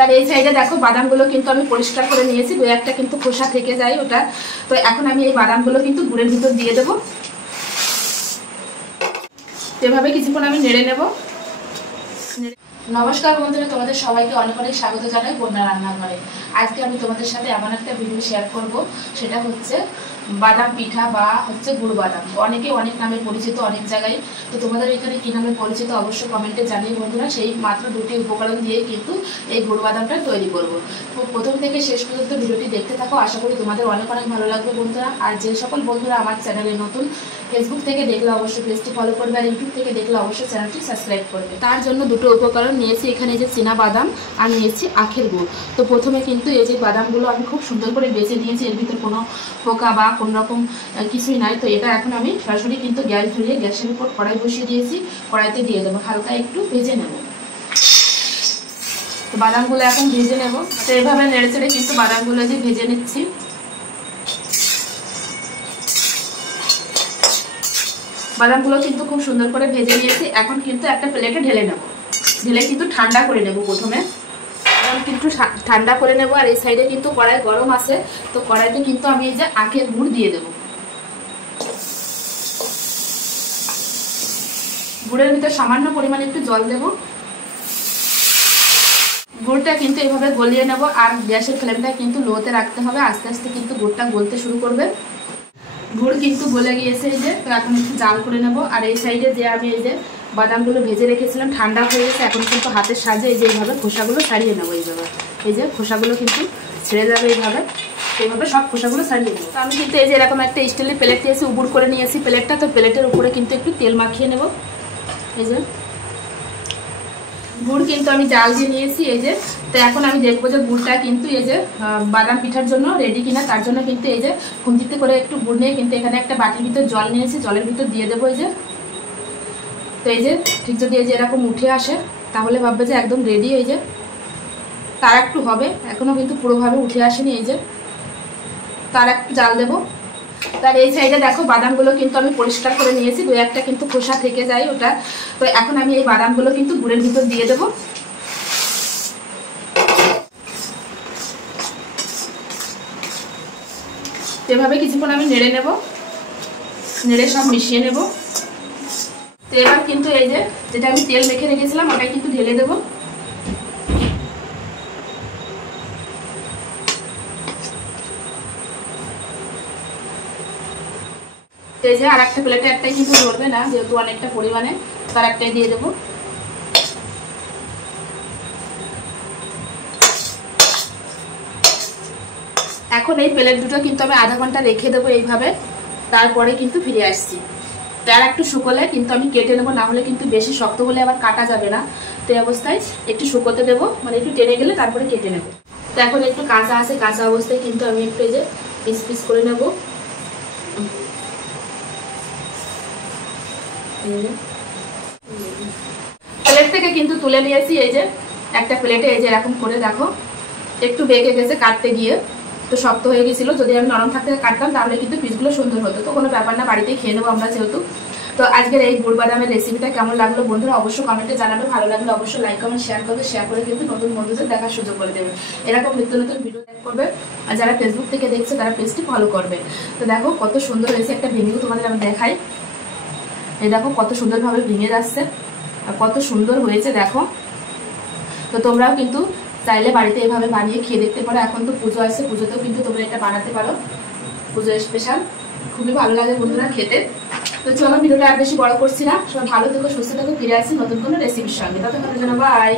তার এই সাইডে দেখো বাদামগুলো কিন্তু আমি পরিষ্কার করে নিয়েছি, দু একটা কিন্তু খোসা থেকে যায় ওটা। তো এখন আমি এই বাদামগুলো কিন্তু গুড়ের ভিতর দিয়ে দেবো। এভাবে কিছুক্ষণ আমি নেড়ে নেব। নমস্কার বন্ধুরা, তোমাদের সবাইকে অনেক অনেক স্বাগত জানাই বন্যা রান্নাঘরে। আজকে আমি তোমাদের সাথে এমন একটা ভিডিও শেয়ার করব, সেটা হচ্ছে বাদাম পিঠা বা হচ্ছে গুড় বাদাম। অনেকে অনেক নামে পরিচিত অনেক জায়গায়। তো তোমাদের এখানে কী নামে পরিচিত অবশ্যই কমেন্টে জানিয়ে বন্ধুরা। সেই মাত্র দুটি উপকরণ দিয়ে কিন্তু এই গুড় বাদামটা তৈরি করব। তো প্রথম থেকে শেষ পর্যন্ত ভিডিওটি দেখতে থাকো, আশা করি তোমাদের অনেক অনেক ভালো লাগবে বন্ধুরা। আর যে সকল বন্ধুরা আমার চ্যানেলে নতুন, ফেসবুক থেকে দেখলে অবশ্যই পেজটি ফলো করবে, আর ইউটিউব থেকে দেখলে অবশ্যই চ্যানেলটি সাবস্ক্রাইব করবে। তার জন্য দুটো উপকরণ নিয়েছি, এখানে যে চীনা বাদাম আর নিয়েছি আখের গুড়। তো প্রথমে কিন্তু এই যে বাদামগুলো আমি খুব সুন্দর করে বেছে নিয়েছি, এর ভিতর কোনো পোকা বা কোনো রকম কিছুই নাই। তো এটা এখন আমি সরাসরি কিন্তু গ্যাস ধরিয়ে গ্যাসের উপর কড়াই বসিয়ে দিয়েছি, কড়াইতে দিয়ে দেবো, হালকা একটু ভেজে নেব। তো বাদামগুলো এখন ভেজে নেব। তো এইভাবে নেড়ে চেড়ে কিন্তু বাদামগুলো যে ভেজে নিচ্ছি। বাদামগুলো কিন্তু খুব সুন্দর করে ভেজে নিয়েছি। এখন কিন্তু একটা প্লেটে ঢেলে নেব, ঢেলে কিন্তু ঠান্ডা করে নেব। প্রথমে কিন্তু ঠান্ডা করে নেব। আর এই সাইডে কিন্তু কড়াই গরম আছে, তো কড়াইতে কিন্তু আমি এই যে আখের গুড় দিয়ে দেব। গুড়ের ভিতরে সামান্য পরিমাণে একটু জল দেব। গুড়টা কিন্তু এইভাবে গলিয়ে নেব, আর গ্যাসের ফ্লেমটা কিন্তু লোতে রাখতে হবে। আস্তে আস্তে কিন্তু গুড়টা গলতে শুরু করবে। গুড় কিন্তু গলে গিয়েছে এই যে, তো এখন একটু জাল করে নেব। আর এই সাইডে যে আমি এই যে বাদামগুলো ভেজে রেখেছিলাম ঠান্ডা হয়ে গেছে, এখন কিন্তু হাতের সাহায্যে এই যে এইভাবে খোসাগুলো ছাড়িয়ে নেবো। এইভাবে এই যে খোসাগুলো কিন্তু ছেড়ে যাবে, এইভাবে সব খোসাগুলো ছাড়িয়ে নেবো। তো আমি কিন্তু এই যে এরকম একটা স্টিলের প্লেট নিয়েছি, উবুর করে নিয়েছি প্লেটটা। তো প্লেটের উপরে কিন্তু একটু তেল মাখিয়ে নেব। এই যে গুড় কিন্তু আমি জাল দিয়ে নিয়েছি এই যে। তো এখন আমি দেখবো যে গুড়টা কিন্তু এই যে বাদাম পিঠার জন্য রেডি কিনা। তার জন্য কিন্তু এই যে খুন্তিতে করে একটু গুড় নিয়ে কিন্তু এখানে একটা বাটির ভিতর জল নিয়েছি, জলের ভিতর দিয়ে দেবো এই যে। তো এই যে ঠিক যদি এই যে এরকম উঠে আসে তাহলে ভাববে যে একদম রেডি। এই যে তার একটু হবে, এখনও কিন্তু পুরোভাবে উঠে আসেনি। এই যে তার একটু জাল দেবো। তার এই সাইডে দেখো বাদামগুলো কিন্তু আমি পরিষ্কার করে নিয়েছি, দু একটা কিন্তু খোসা থেকে যায় ওটা। তো এখন আমি এই বাদামগুলো কিন্তু গুড়ের ভিতর দিয়ে দেবো। এভাবে কিছুক্ষণ আমি নেড়ে নেব, নেড়ে সব মিশিয়ে নেব। তো এবার কিন্তু এই যে যেটা আমি তেল মেখে রেখেছিলাম ওটাই কিন্তু ঢেলে দেবো। এই যে আর একটা প্লেটে একটাই কিন্তু ধরবে না, যেহেতু অনেকটা পরিমাণে, তার একটাই দিয়ে দেবো। এখন এই প্লেট দুটো কিন্তু আমি আধা ঘন্টা রেখে দেবো এইভাবে, তারপরে কিন্তু ফিরে আসছি। তার একটু শুকোলে কিন্তু আমি কেটে নেবো, না হলে কিন্তু বেশি শক্ত হলে আবার কাটা যাবে না। তো এই অবস্থায় একটু শুকোতে দেবো, মানে একটু টেনে গেলে তারপরে কেটে নেবো। তো এখন একটু কাঁচা আছে, কাঁচা অবস্থায় কিন্তু আমি একটু এই যে পিস পিস করে নেবো। প্লেট থেকে কিন্তু তুলে নিয়েছি এই যে একটা প্লেটে। এই যে এরকম করে দেখো একটু বেঁকে গেছে কাটতে গিয়ে, তো শক্ত হয়ে গেছিল। যদি আমি নরম থাকতে কাটতাম তাহলে কিন্তু পিসগুলো সুন্দর হতো। তো কোনো ব্যাপার না, বাড়িতেই খেয়ে নেবো আমরা যেহেতু। তো আজকের এই গুড় বাদামের রেসিপিটা কেমন লাগলো বন্ধুরা অবশ্যই কমেন্টে জানাবে। ভালো লাগলে অবশ্যই লাইক কমেন্ট শেয়ার করবে, শেয়ার করে কিন্তু নতুন বন্ধুদের দেখার সুযোগ করে দেবে। এরকম নিত্য নতুন ভিডিও দেখ করবে। আর যারা ফেসবুক থেকে দেখছে তারা পেজটি ফলো করবে। তো দেখো কত সুন্দর হয়েছে, একটা ভেঙেও তোমাদের আমি দেখাই। এই দেখো কত সুন্দরভাবে ভেঙে যাচ্ছে আর কত সুন্দর হয়েছে দেখো। তো তোমরাও কিন্তু চাইলে বাড়িতে এভাবে বানিয়ে খেয়ে দেখতে পারো। এখন তো পুজো আসছে, পুজোতেও কিন্তু তোমরা এটা বানাতে পারো, পুজো স্পেশাল। খুবই ভালো লাগে বন্ধুরা খেতে। তো চলো ভিডিওটা আর বেশি বড় করছি না, সবাই ভালো থেকো, সুস্থ থেকো, ফিরে আসছি নতুন কোনো রেসিপির সঙ্গে। ততক্ষণের জন্য বাই।